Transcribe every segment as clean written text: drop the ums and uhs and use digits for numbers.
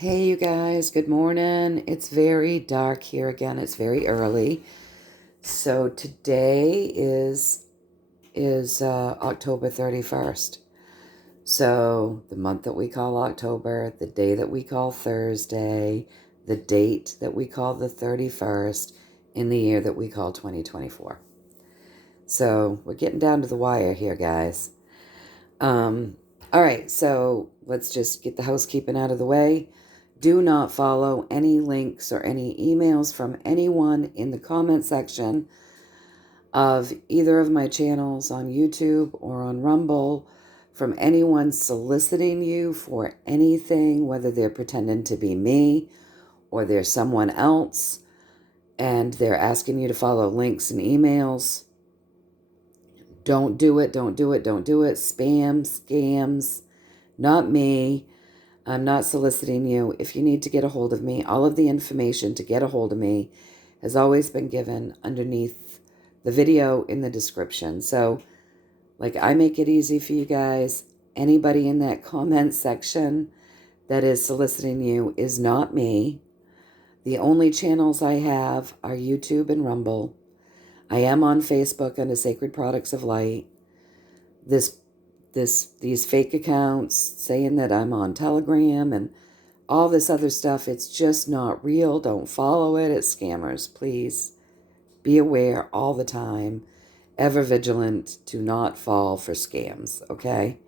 Hey, you guys, good morning. It's very dark here again. It's very early. So today is October 31st. So the month that we call October, the day that we call Thursday, the date that we call the 31st, in the year that we call 2024. So we're getting down to the wire here, guys. All right, so let's just get the housekeeping out of the way. Do not follow any links or any emails from anyone in the comment section of either of my channels on YouTube or on Rumble, from anyone soliciting you for anything, whether they're pretending to be me or they're someone else, and they're asking you to follow links and emails. Don't do it, don't do it, don't do it. Spam, scams, not me. I'm not soliciting you. If you need to get a hold of me, all of the information to get a hold of me has always been given underneath the video in the description. So, I make it easy for you guys. Anybody in that comment section that is soliciting you is not me. The only channels I have are YouTube and Rumble. I am on Facebook under Sacred Products of Light. These fake accounts saying that I'm on Telegram and all this other stuff, it's just not real. Don't follow it. It's scammers. Please be aware all the time. Ever vigilant. Do not fall for scams, okay?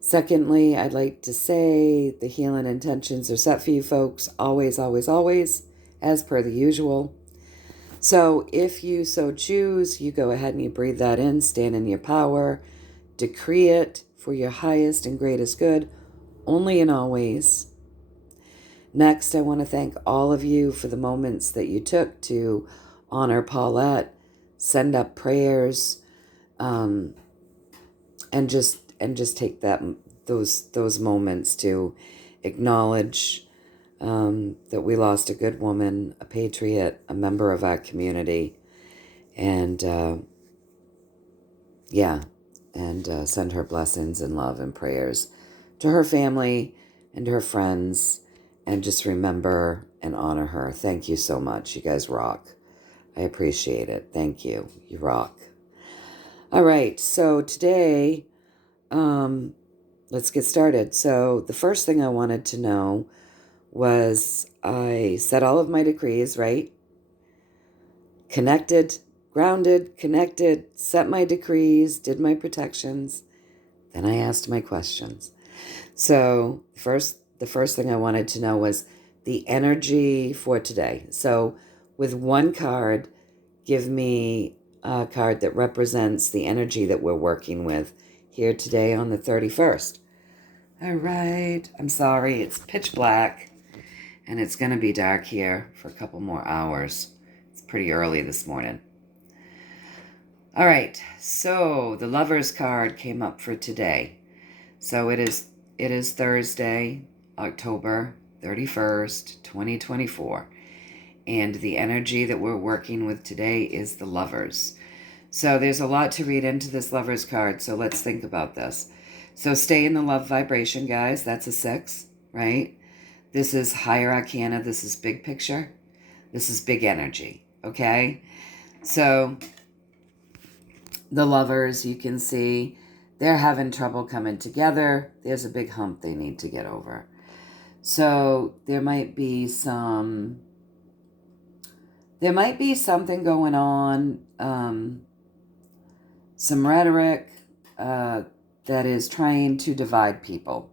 Secondly, I'd like to say the healing intentions are set for you folks. Always, always, always, as per the usual. So if you so choose, you go ahead and you breathe that in, stand in your power, decree it for your highest and greatest good, only and always. Next, I want to thank all of you for the moments that you took to honor Paulette, send up prayers, and just take those moments to acknowledge that we lost a good woman, a patriot, a member of our community, and send her blessings and love and prayers to her family and her friends, and just remember and honor her. Thank you so much. You guys rock. I appreciate it. Thank you. You rock. All right, so today, let's get started. So the first thing I wanted to know was I said all of my decrees, right? Connected, grounded, connected, set my decrees, did my protections. Then I asked my questions. So the first thing I wanted to know was the energy for today. So with one card, give me a card that represents the energy that we're working with here today on the 31st. All right. I'm sorry. It's pitch black and it's going to be dark here for a couple more hours. It's pretty early this morning. All right. So the Lovers card came up for today. So it is Thursday, October 31st, 2024. And the energy that we're working with today is the Lovers. So there's a lot to read into this Lovers card, so let's think about this. So stay in the love vibration, guys. That's a 6, right? This is higher arcana. This is big picture. This is big energy, okay? So the Lovers, you can see, they're having trouble coming together. There's a big hump they need to get over. So there might be something going on, some rhetoric that is trying to divide people.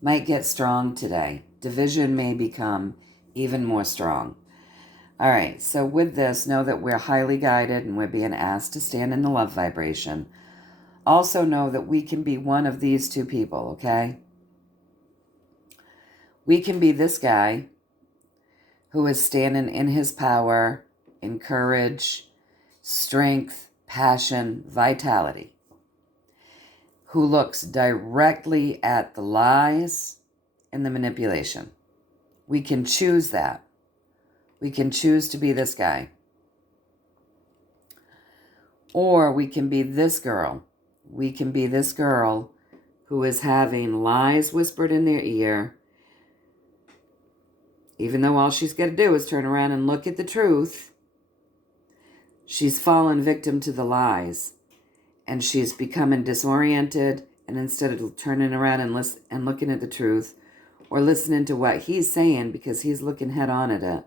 Might get strong today. Division may become even more strong. All right, so with this, know that we're highly guided and we're being asked to stand in the love vibration. Also know that we can be one of these two people, okay? We can be this guy who is standing in his power, in courage, strength, passion, vitality, who looks directly at the lies and the manipulation. We can choose that. We can choose to be this guy. Or we can be this girl. We can be this girl who is having lies whispered in their ear, even though all she's got to do is turn around and look at the truth, she's fallen victim to the lies. And she's becoming disoriented, and instead of turning around and looking at the truth or listening to what he's saying, because he's looking head on at it,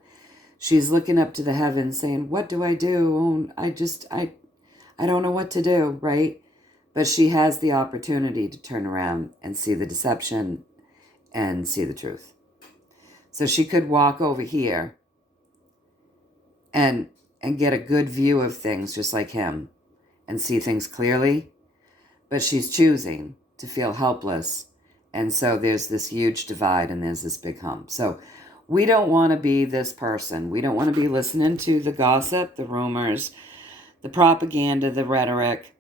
she's looking up to the heavens saying, what do I do? Oh, I don't know what to do, right? But she has the opportunity to turn around and see the deception and see the truth. So she could walk over here and get a good view of things just like him and see things clearly, but she's choosing to feel helpless. And so there's this huge divide and there's this big hump. So we don't want to be this person. We don't want to be listening to the gossip, the rumors, the propaganda, the rhetoric,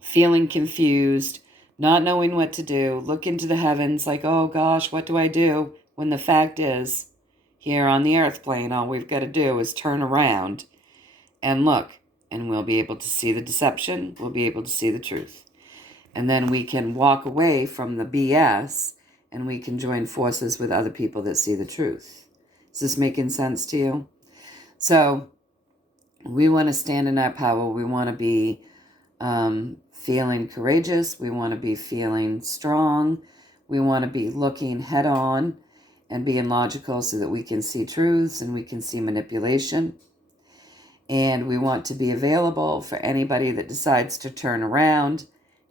feeling confused, not knowing what to do, look into the heavens like, oh gosh, what do I do? When the fact is, here on the earth plane, all we've got to do is turn around and look, and we'll be able to see the deception. We'll be able to see the truth. And then we can walk away from the BS and we can join forces with other people that see the truth. Is this making sense to you? So we want to stand in our power. We want to be feeling courageous. We want to be feeling strong. We want to be looking head on and being logical so that we can see truths and we can see manipulation. And we want to be available for anybody that decides to turn around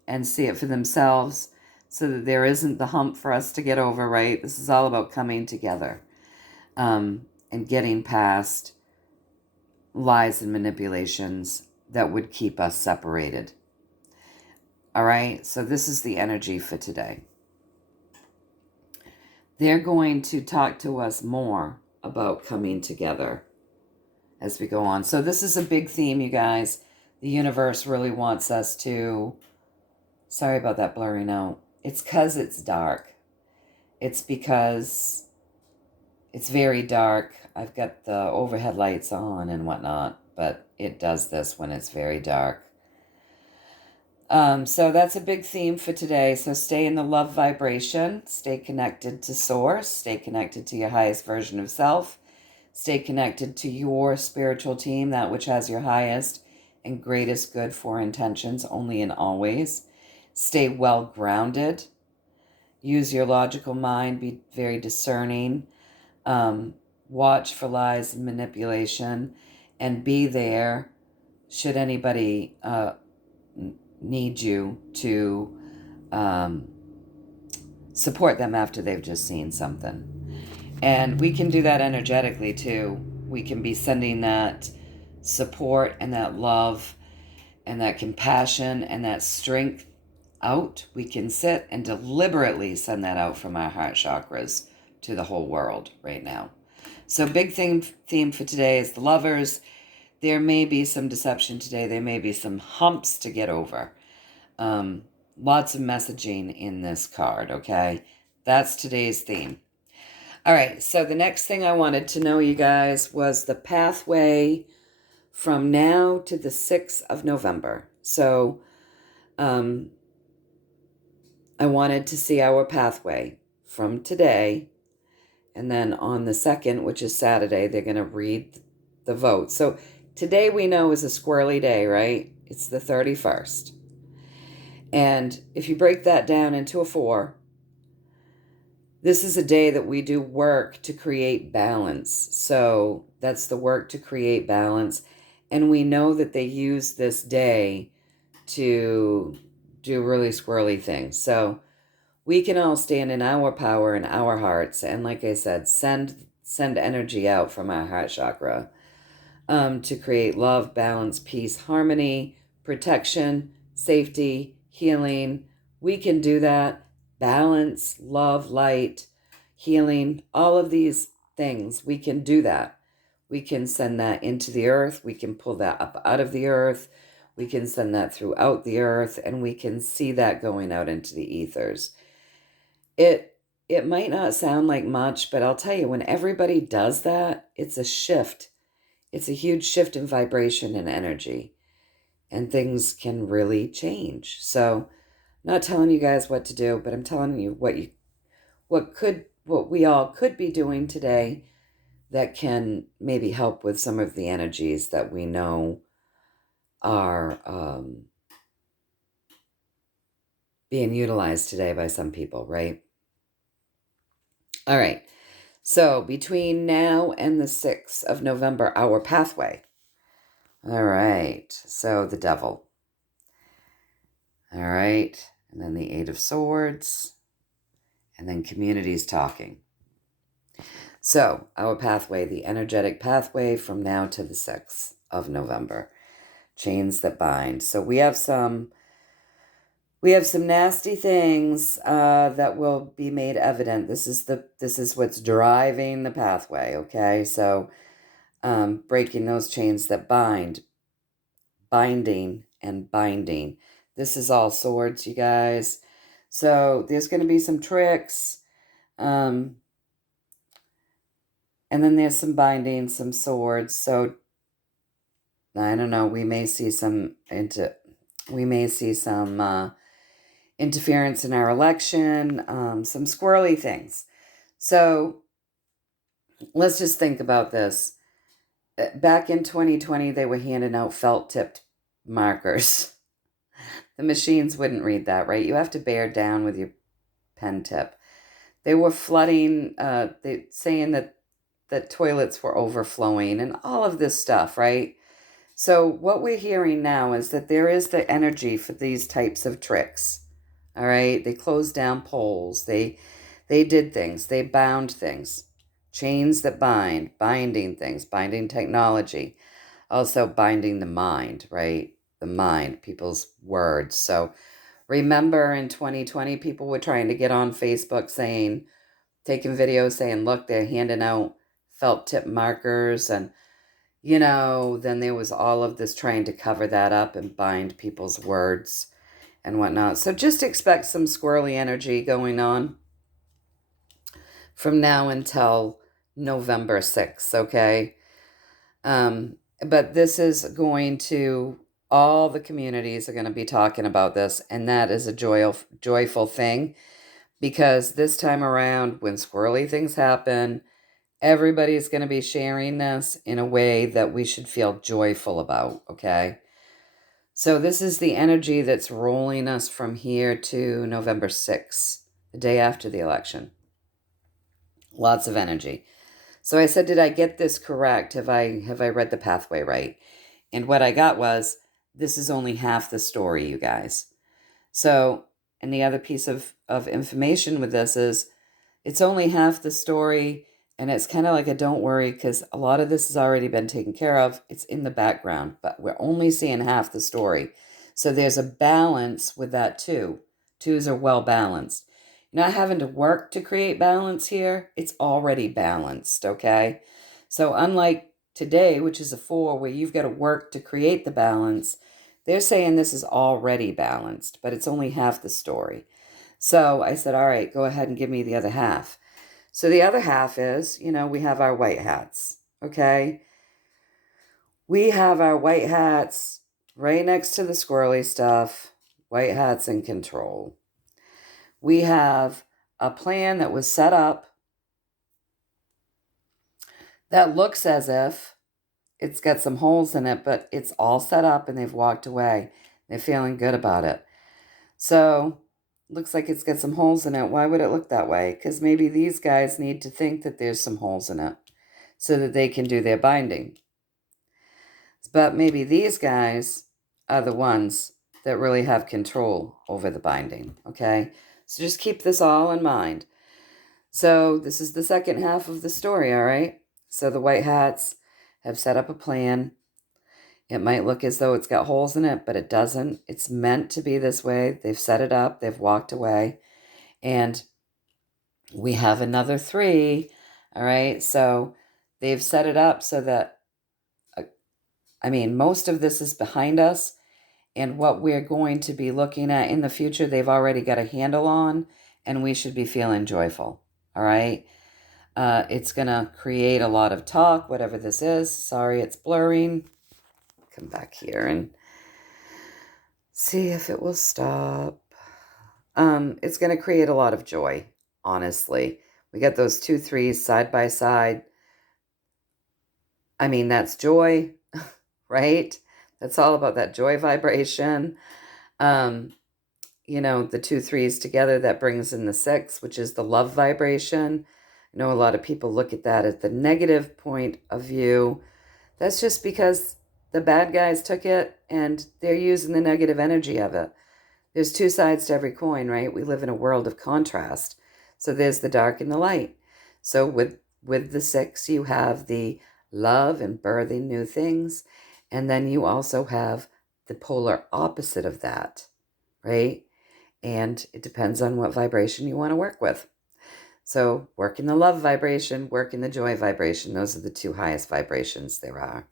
and see it for themselves so that there isn't the hump for us to get over, right? This is all about coming together and getting past lies and manipulations that would keep us separated. All right, so this is the energy for today. They're going to talk to us more about coming together as we go on. So this is a big theme, you guys. The universe really wants us to... Sorry about that blurring out. It's because it's dark. It's because it's very dark. I've got the overhead lights on and whatnot, but it does this when it's very dark. So that's a big theme for today. So stay in the love vibration. Stay connected to Source. Stay connected to your highest version of self. Stay connected to your spiritual team, that which has your highest and greatest good for intentions, only and always. Stay well grounded. Use your logical mind. Be very discerning. Watch for lies and manipulation. And be there should anybody need you to support them after they've just seen something. And we can do that energetically too. We can be sending that support and that love and that compassion and that strength out. We can sit and deliberately send that out from our heart chakras to the whole world right now. So big theme for today is the lovers. There may be some deception today. There may be some humps to get over. Lots of messaging in this card, okay? That's today's theme. All right, so the next thing I wanted to know, you guys, was the pathway from now to the 6th of November. So I wanted to see our pathway from today, and then on the 2nd, which is Saturday, they're going to read the vote. So today we know is a squirrely day, right? It's the 31st. And if you break that down into a 4, this is a day that we do work to create balance. So that's the work to create balance. And we know that they use this day to do really squirrely things. So we can all stand in our power and our hearts. And like I said, send energy out from our heart chakra to create love, balance, peace, harmony, protection, safety, healing. We can do that. Balance, love, light, healing, all of these things, we can do that. We can send that into the earth. We can pull that up out of the earth. We can send that throughout the earth, and we can see that going out into the ethers. It might not sound like much, but I'll tell you, when everybody does that, it's a shift. It's a huge shift in vibration and energy, and things can really change. So I'm not telling you guys what to do, but I'm telling you what what we all could be doing today that can maybe help with some of the energies that we know are being utilized today by some people, right? All right. So between now and the 6th of November, our pathway. All right. So the devil. All right. And then the 8 of Swords. And then communities talking. So our pathway, the energetic pathway from now to the 6th of November. Chains that bind. So we have some nasty things that will be made evident. This is what's driving the pathway, okay? So breaking those chains that bind, binding and binding. This is all swords, you guys. So there's going to be some tricks. And then there's some binding, some swords. So I don't know, we may see some interference in our election, some squirrely things. So let's just think about this. Back in 2020, they were handing out felt-tipped markers. The machines wouldn't read that, right? You have to bear down with your pen tip. They were flooding, saying that toilets were overflowing and all of this stuff, right? So what we're hearing now is that there is the energy for these types of tricks. All right, they closed down poles. They did things. They bound things. Chains that bind, binding things, binding technology. Also binding the mind, right? The mind, people's words. So remember in 2020, people were trying to get on Facebook taking videos saying, look, they're handing out felt tip markers. And, then there was all of this trying to cover that up and bind people's words and whatnot. So just expect some squirrely energy going on from now until November 6th, okay? But this is going to, all the communities are going to be talking about this, and that is a joyful thing, because this time around, when squirrely things happen, everybody's going to be sharing this in a way that we should feel joyful about, okay? So this is the energy that's rolling us from here to November 6th, the day after the election. Lots of energy. So I said, did I get this correct? Have I read the pathway right? And what I got was, this is only half the story, you guys. So, and the other piece of information with this is, it's only half the story, and it's kind of like a don't worry, because a lot of this has already been taken care of. It's in the background, but we're only seeing half the story. So there's a balance with that too. Twos are well balanced. You're not having to work to create balance here. It's already balanced, okay? So unlike today, which is a 4, where you've got to work to create the balance, they're saying this is already balanced, but it's only half the story. So I said, all right, go ahead and give me the other half. So the other half is, we have our white hats, okay? We have our white hats right next to the squirrely stuff, white hats in control. We have a plan that was set up that looks as if it's got some holes in it, but it's all set up and they've walked away. They're feeling good about it. So looks like it's got some holes in it. Why would it look that way? Because maybe these guys need to think that there's some holes in it so that they can do their binding. But maybe these guys are the ones that really have control over the binding, okay? So just keep this all in mind. So this is the second half of the story, all right? So the white hats have set up a plan. It might look as though it's got holes in it, but it doesn't. It's meant to be this way. They've set it up. They've walked away. And we have another 3, all right? So they've set it up so that, most of this is behind us. And what we're going to be looking at in the future, they've already got a handle on, and we should be feeling joyful, all right? It's going to create a lot of talk, whatever this is. Sorry, it's blurring. Come back here and see if it will stop. It's going to create a lot of joy, honestly. We got those 2 3s side by side. I mean, that's joy, right? That's all about that joy vibration. The 2 3s together, that brings in the 6, which is the love vibration. I know a lot of people look at that at the negative point of view. That's just because the bad guys took it and they're using the negative energy of it. There's 2 sides to every coin, right? We live in a world of contrast. So there's the dark and the light. So with the 6, you have the love and birthing new things. And then you also have the polar opposite of that, right? And it depends on what vibration you want to work with. So work in the love vibration, work in the joy vibration. Those are the 2 highest vibrations there are.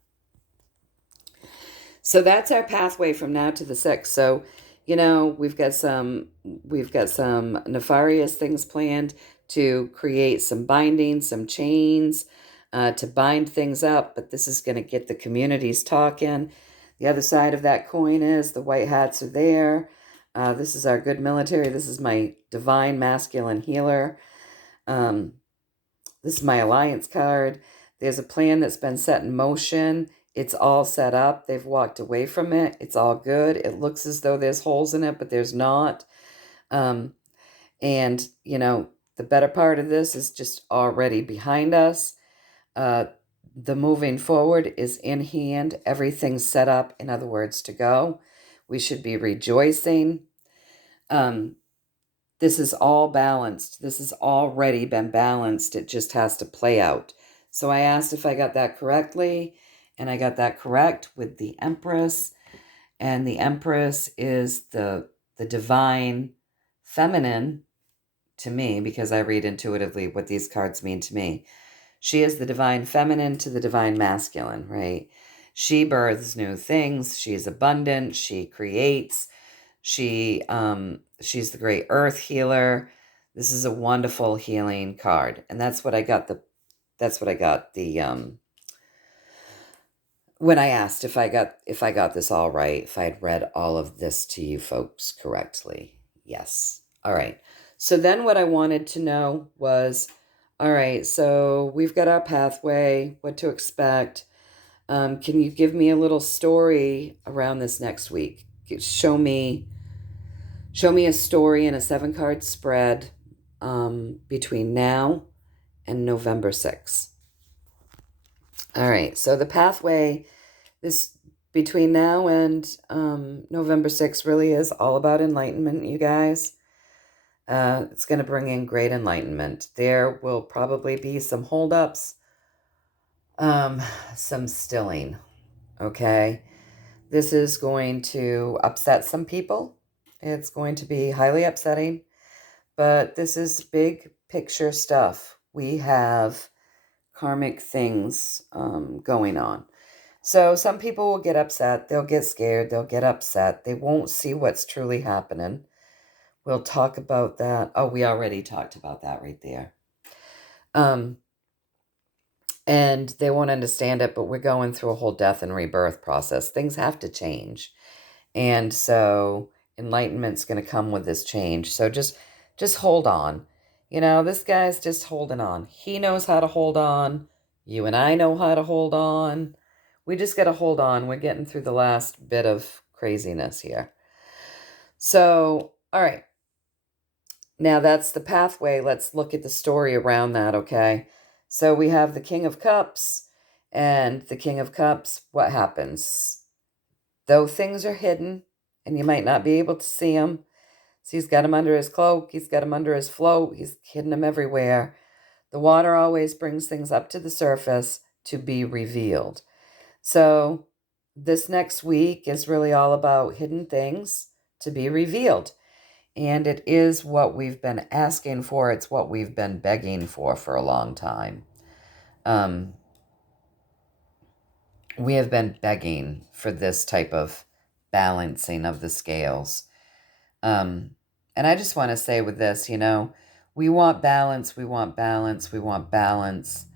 So that's our pathway from now to the 6th. So, we've got some nefarious things planned to create some binding, some chains, to bind things up. But this is going to get the communities talking. The other side of that coin is the white hats are there. This is our good military. This is my divine masculine healer. This is my alliance card. There's a plan that's been set in motion. It's all set up. They've walked away from it. It's all good. It looks as though there's holes in it, but there's not. And, the better part of this is just already behind us. The moving forward is in hand. Everything's set up, in other words, to go. We should be rejoicing. This is all balanced. This has already been balanced. It just has to play out. So I asked if I got that correctly, and I got that correct with the Empress. And the Empress is the divine feminine to me, because I read intuitively what these cards mean to me. She is the divine feminine to the divine masculine, right? She births new things. She's abundant. She creates. She's the great earth healer. This is a wonderful healing card. And that's what I got when I asked if I got this all right, if I had read all of this to you folks correctly. Yes. All right. So then what I wanted to know was, all right, so we've got our pathway, what to expect. Can you give me a little story around this next week? Show me a story in a 7-card spread between now and November 6th. All right, so the pathway this between now and November 6th really is all about enlightenment, you guys. It's going to bring in great enlightenment. There will probably be some holdups, some stilling, okay? This is going to upset some people. It's going to be highly upsetting, but this is big picture stuff. We have karmic things going on. So some people will get upset. They'll get scared. They'll get upset. They won't see what's truly happening. We'll talk about that. Oh, we already talked about that right there. And they won't understand it, but we're going through a whole death and rebirth process. Things have to change. And so enlightenment's going to come with this change. So just hold on. This guy's just holding on. He knows how to hold on. You and I know how to hold on. We just got to hold on. We're getting through the last bit of craziness here. So, all right. Now that's the pathway. Let's look at the story around that, okay? So we have the King of Cups, and the King of Cups, what happens? Though things are hidden, and you might not be able to see them, so he's got them under his cloak, he's got them under his float, he's hidden them everywhere. The water always brings things up to the surface to be revealed. So this next week is really all about hidden things to be revealed. And it is what we've been asking for. It's what we've been begging for a long time. We have been begging for this type of balancing of the scales. And I just want to say with this, we want balance, we want balance, we want balance.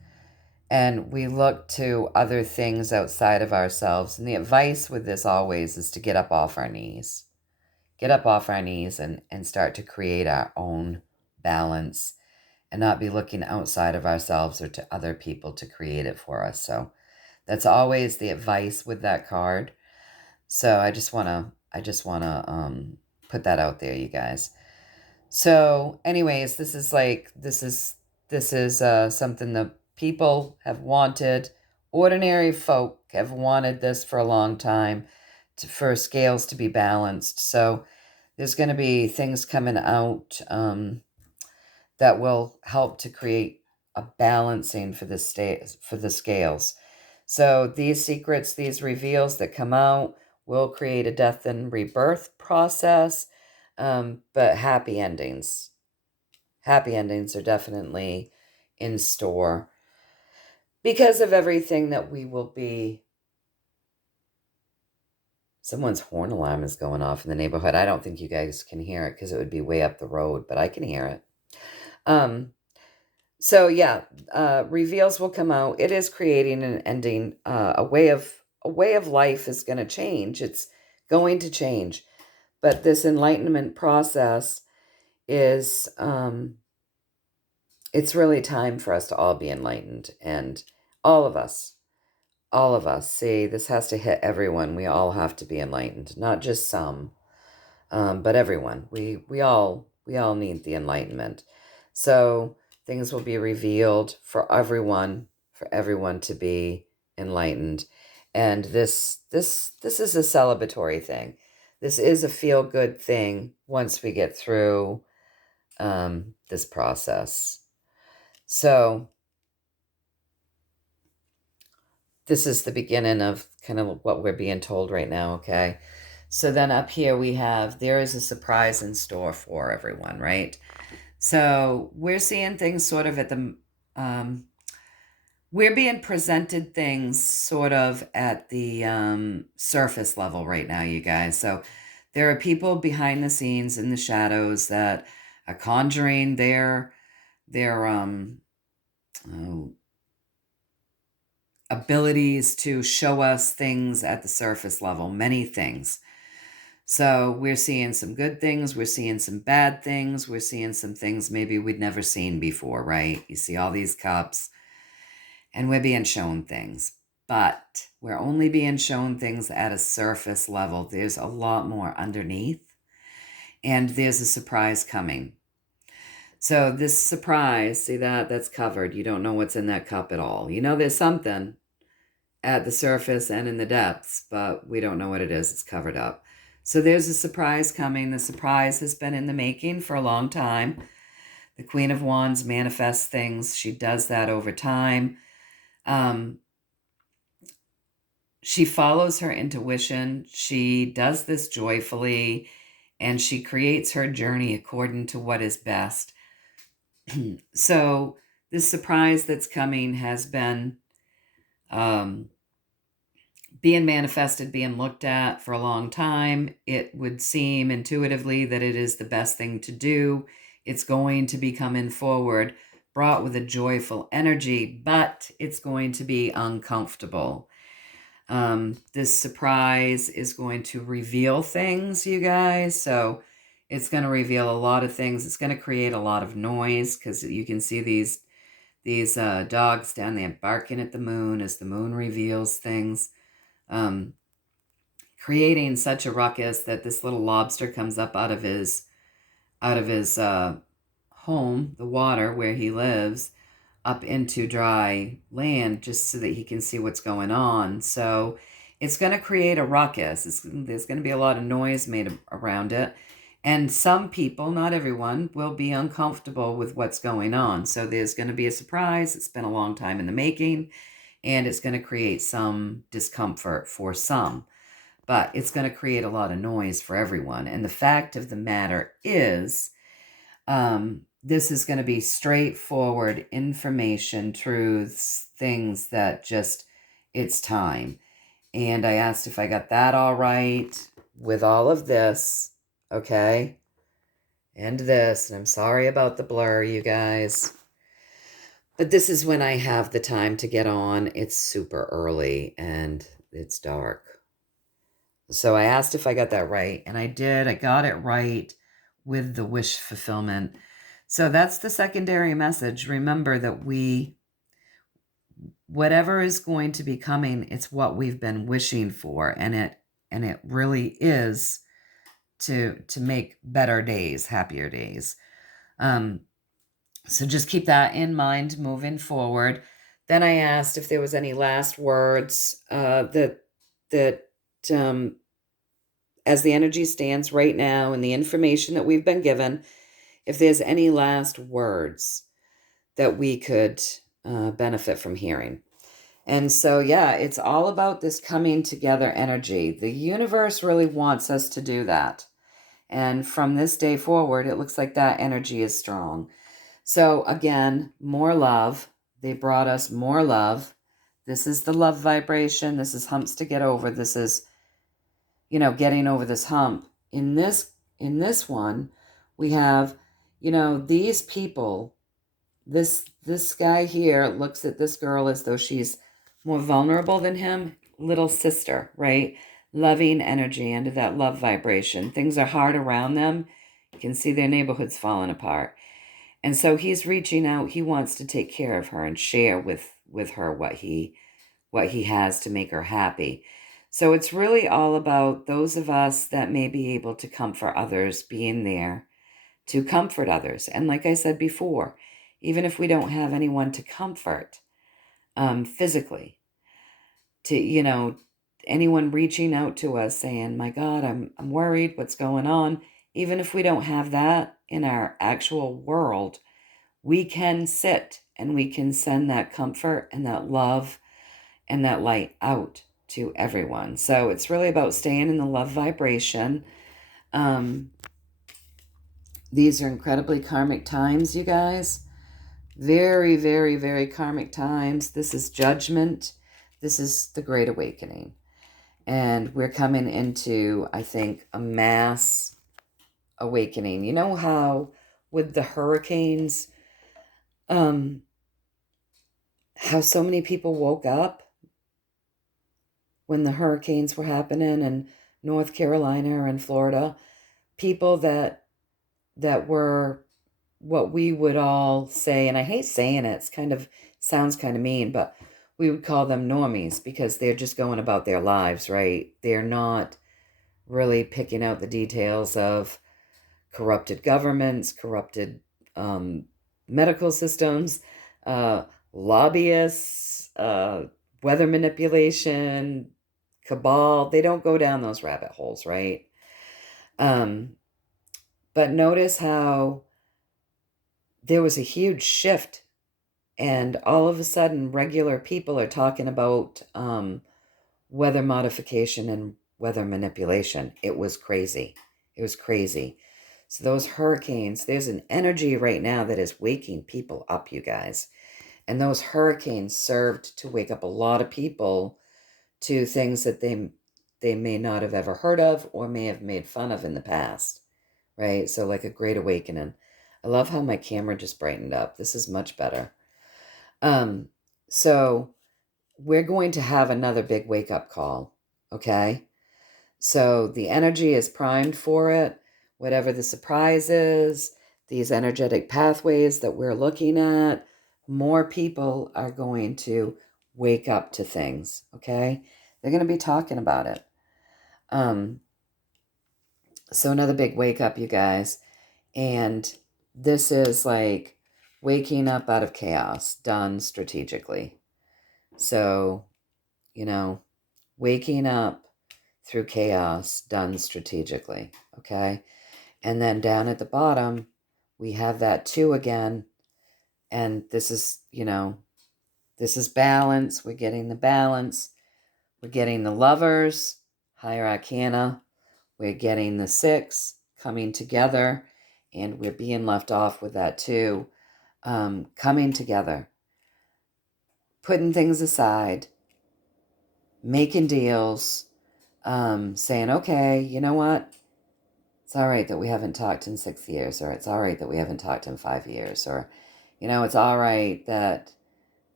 And we look to other things outside of ourselves. And the advice with this always is to get up off our knees. Get up off our knees and start to create our own balance and not be looking outside of ourselves or to other people to create it for us. So that's always the advice with that card. So I just wanna put that out there, you guys. So, anyways, this is something that people have wanted. Ordinary folk have wanted this for a long time, for scales to be balanced. So there's going to be things coming out that will help to create a balancing for the scales. So these secrets, these reveals that come out will create a death and rebirth process, but happy endings. Happy endings are definitely in store because of everything that we will be. Someone's horn alarm is going off in the neighborhood. I don't think you guys can hear it because it would be way up the road, but I can hear it. So yeah, reveals will come out. It is creating an ending. A way of life is going to change. It's going to change, but this enlightenment process is it's really time for us to all be enlightened, and all of us, see, this has to hit everyone. We all have to be enlightened, not just some, but everyone. We all need the enlightenment. So things will be revealed for everyone to be enlightened. And this is a celebratory thing. This is a feel good thing once we get through this process. So this is the beginning of kind of what we're being told right now, okay? So then up here we have, there is a surprise in store for everyone, right? So we're seeing things sort of at the, we're being presented things sort of at the surface level right now, you guys. So there are people behind the scenes in the shadows that are conjuring their abilities to show us things at the surface level, many things. So we're seeing some good things, we're seeing some bad things, we're seeing some things maybe we'd never seen before, right? You see all these cups, and we're being shown things. But we're only being shown things at a surface level. There's a lot more underneath, and there's a surprise coming. So this surprise, see that's covered. You don't know what's in that cup at all. You know there's something at the surface and in the depths, but we don't know what it is. It's covered up. So there's a surprise coming. The surprise has been in the making for a long time. The Queen of Wands manifests things. She does that over time. She follows her intuition. She does this joyfully, and she creates her journey according to what is best. So this surprise that's coming has been being manifested, being looked at for a long time. It would seem intuitively that it is the best thing to do. It's going to be coming forward, brought with a joyful energy, but it's going to be uncomfortable. This surprise is going to reveal things, you guys. So it's going to reveal a lot of things. It's going to create a lot of noise because you can see these dogs down there barking at the moon as the moon reveals things. Creating such a ruckus that this little lobster comes up out of his home, the water where he lives, up into dry land just so that he can see what's going on. So it's going to create a ruckus. There's going to be a lot of noise made around it. And some people, not everyone, will be uncomfortable with what's going on. So there's going to be a surprise. It's been a long time in the making, and it's going to create some discomfort for some. But it's going to create a lot of noise for everyone. And the fact of the matter is, this is going to be straightforward information, truths, things that just, it's time. And I asked if I got that all right with all of this, okay? And this, and I'm sorry about the blur, you guys. But this is when I have the time to get on. It's super early and it's dark. So I asked if I got that right, and I did. I got it right with the wish fulfillment. So that's the secondary message. Remember that whatever is going to be coming, it's what we've been wishing for, and it really is to make better days, happier days. So just keep that in mind moving forward. Then I asked if there was any last words that as the energy stands right now and the information that we've been given, if there's any last words that we could benefit from hearing. And so, yeah, it's all about this coming together energy. The universe really wants us to do that. And from this day forward, it looks like that energy is strong. So again, more love. They brought us more love. This is the love vibration. This is humps to get over. This is, getting over this hump. In this one, we have, these people, this guy here looks at this girl as though she's more vulnerable than him. Little sister, right? Loving energy under that love vibration. Things are hard around them. You can see their neighborhood's falling apart. And so he's reaching out. He wants to take care of her and share with her what he has to make her happy. So it's really all about those of us that may be able to comfort others being there to comfort others. And like I said before, even if we don't have anyone to comfort physically, to, anyone reaching out to us saying, my God, I'm worried, what's going on? Even if we don't have that in our actual world, we can sit and we can send that comfort and that love and that light out to everyone. So it's really about staying in the love vibration. These are incredibly karmic times, you guys. Very, very, very karmic times. This is judgment. This is the Great Awakening. And we're coming into, I think, a mass awakening. You know how with the hurricanes, how so many people woke up when the hurricanes were happening in North Carolina and Florida? People that were what we would all say, and I hate saying it, sounds kind of mean, but we would call them normies because they're just going about their lives, right? They're not really picking out the details of corrupted governments, corrupted medical systems, lobbyists, weather manipulation, cabal. They don't go down those rabbit holes, right? But notice how there was a huge shift, and all of a sudden regular people are talking about weather modification and weather manipulation. It was crazy. So those hurricanes, there's an energy right now that is waking people up, you guys. And those hurricanes served to wake up a lot of people to things that they may not have ever heard of or may have made fun of in the past, right? So like a great awakening. I love how my camera just brightened up. This is much better. So we're going to have another big wake-up call, okay? So the energy is primed for it. Whatever the surprise is, these energetic pathways that we're looking at, more people are going to wake up to things, okay? They're going to be talking about it. So another big wake up, you guys. And this is like waking up out of chaos, done strategically. So, waking up through chaos, done strategically, okay? And then down at the bottom, we have that 2 again. And this is, this is balance. We're getting the balance. We're getting the Lovers, higher arcana. We're getting the 6 coming together. And we're being left off with that 2, coming together, putting things aside, making deals, saying, okay, you know what? It's all right that we haven't talked in 6 years, or it's all right that we haven't talked in 5 years, or, it's all right that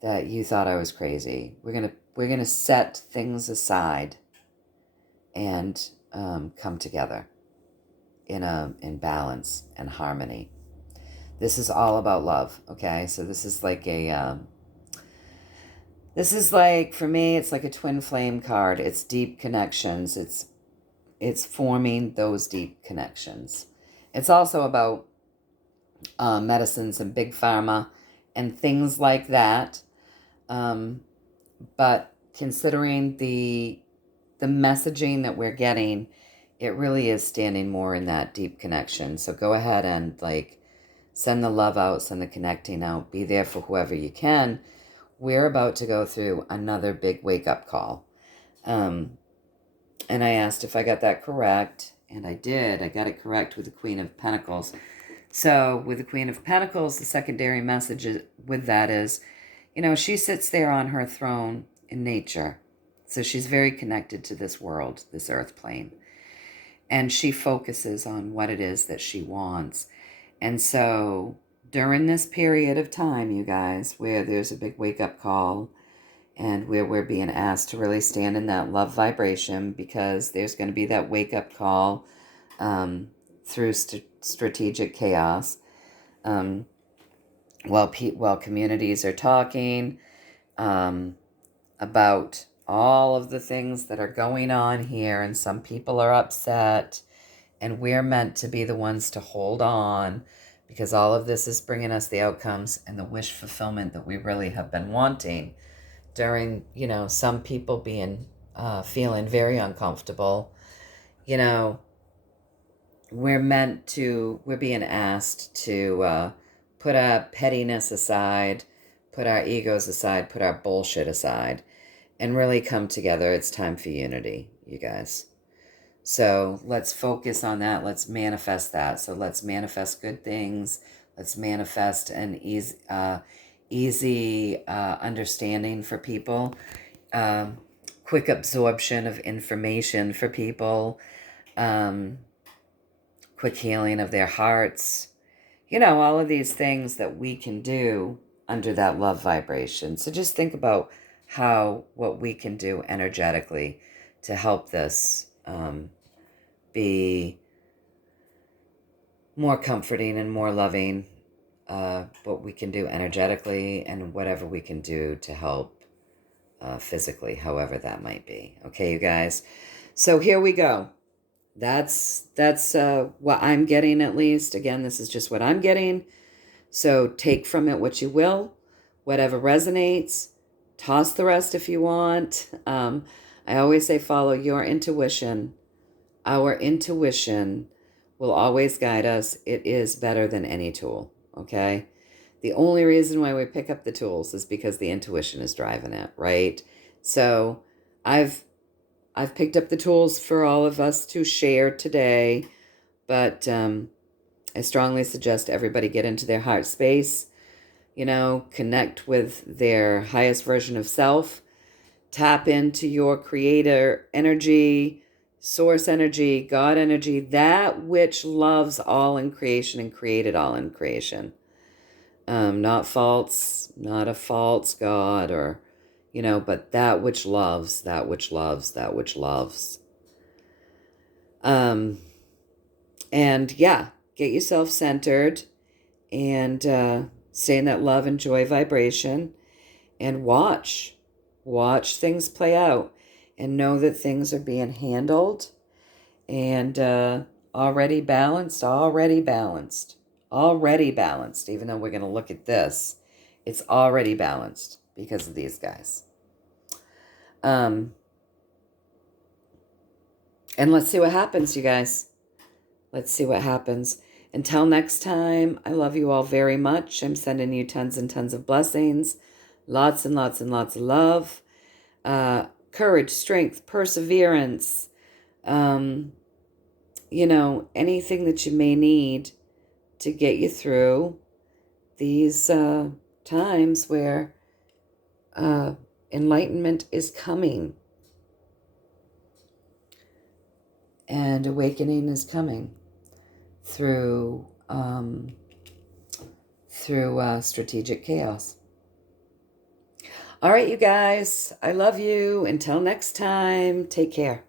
you thought I was crazy. We're gonna set things aside and come together in balance and harmony. This is all about love, okay? So this is like for me, it's like a twin flame card. It's deep connections. It's forming those deep connections. It's also about medicines and big pharma and things like that. But considering the messaging that we're getting, it really is standing more in that deep connection. So go ahead and like send the love out, send the connecting out, be there for whoever you can. We're about to go through another big wake-up call. And I asked if I got that correct, and I did. I got it correct with the Queen of Pentacles. So with the Queen of Pentacles, the secondary message with that is, she sits there on her throne in nature. So she's very connected to this world, this earth plane. And she focuses on what it is that she wants. And so during this period of time, you guys, where there's a big wake-up call and where we're being asked to really stand in that love vibration, because there's going to be that wake-up call through strategic chaos. While communities are talking about all of the things that are going on here, and some people are upset, and we're meant to be the ones to hold on, because all of this is bringing us the outcomes and the wish fulfillment that we really have been wanting during, some people being, feeling very uncomfortable. We're being asked to put our pettiness aside, put our egos aside, put our bullshit aside, and really come together. It's time for unity, you guys. So let's focus on that. Let's manifest that. So let's manifest good things. Let's manifest an easy understanding for people. Quick absorption of information for people. Quick healing of their hearts. All of these things that we can do under that love vibration. So just think about what we can do energetically to help this be more comforting and more loving, what we can do energetically and whatever we can do to help physically, however that might be. Okay, you guys? So here we go. That's what I'm getting, at least. Again, this is just what I'm getting. So take from it what you will, whatever resonates. Toss the rest if you want. I always say follow your intuition. Our intuition will always guide us. It is better than any tool, okay? The only reason why we pick up the tools is because the intuition is driving it, right? So I've picked up the tools for all of us to share today, but I strongly suggest everybody get into their heart space, connect with their highest version of self, tap into your creator energy, source energy, God energy, that which loves all in creation and created all in creation. Not false, not a false God, or, but that which loves, that which loves, that which loves. And yeah, get yourself centered and stay in that love and joy vibration, and watch things play out, and know that things are being handled and already balanced, even though we're going to look at this. It's already balanced because of these guys. And let's see what happens, you guys. Let's see what happens. Until next time, I love you all very much. I'm sending you tons and tons of blessings. Lots and lots and lots of love. Courage, strength, perseverance. Anything that you may need to get you through these times where enlightenment is coming and awakening is coming through strategic chaos. All right, you guys, I love you. Until next time, take care.